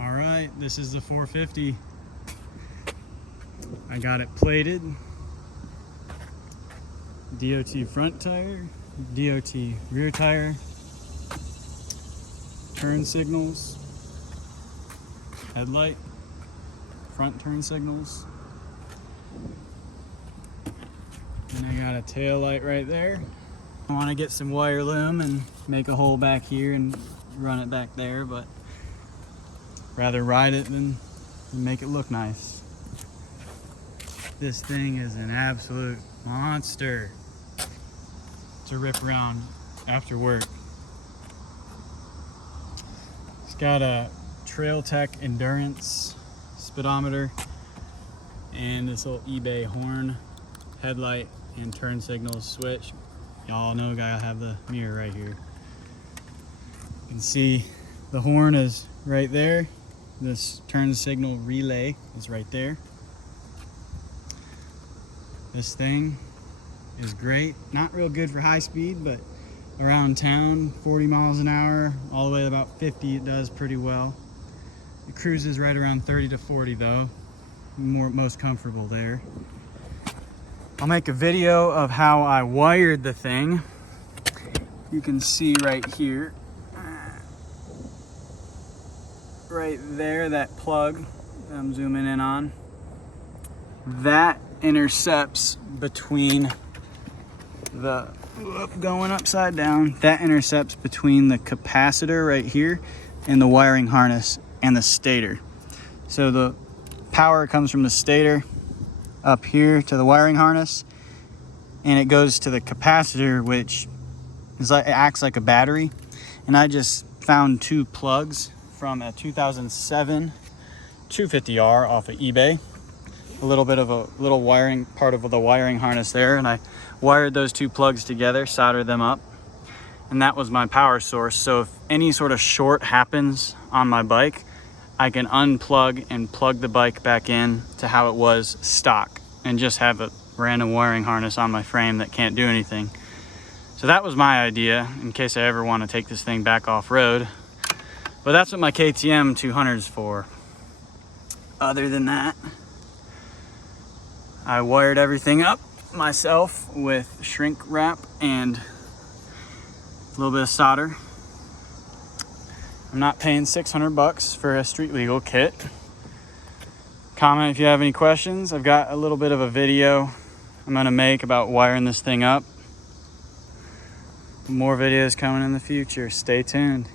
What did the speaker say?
All right, this is the 450. I got it plated. DOT front tire, DOT rear tire, turn signals, headlight, front turn signals, and I got a tail light right there. I want to get some wire loom and make a hole back here and run it back there, but rather ride it than make it look nice. This thing is an absolute monster to rip around after work. It's got a Trail Tech Endurance speedometer and this little eBay horn, headlight and turn signals switch. Y'all know I have the mirror right here. You can see the horn is right there. This turn signal relay is right there. This thing is great. Not real good for high speed, but around town, 40 miles an hour, all the way to about 50, it does pretty well. It cruises right around 30 to 40 though. Most comfortable there. I'll make a video of how I wired the thing. You can see right here. Right there, that plug I'm zooming in on, that intercepts between the, going upside down, that intercepts between the capacitor right here and the wiring harness and the stator. So the power comes from the stator up here to the wiring harness, and it goes to the capacitor, which is like, it acts like a battery. And I just found two plugs from a 2007 250R off of eBay. A little bit of a little wiring, part of the wiring harness there, and I wired those two plugs together, soldered them up, and that was my power source. So if any sort of short happens on my bike, I can unplug and plug the bike back in to how it was stock and just have a random wiring harness on my frame that can't do anything. So that was my idea in case I ever want to take this thing back off-road. But that's what my KTM 200 is for. Other than that, I wired everything up myself with shrink wrap and a little bit of solder. I'm not paying 600 bucks for a street legal kit. Comment if you have any questions. I've got a little bit of a video I'm gonna make about wiring this thing up. More videos coming in the future. Stay tuned.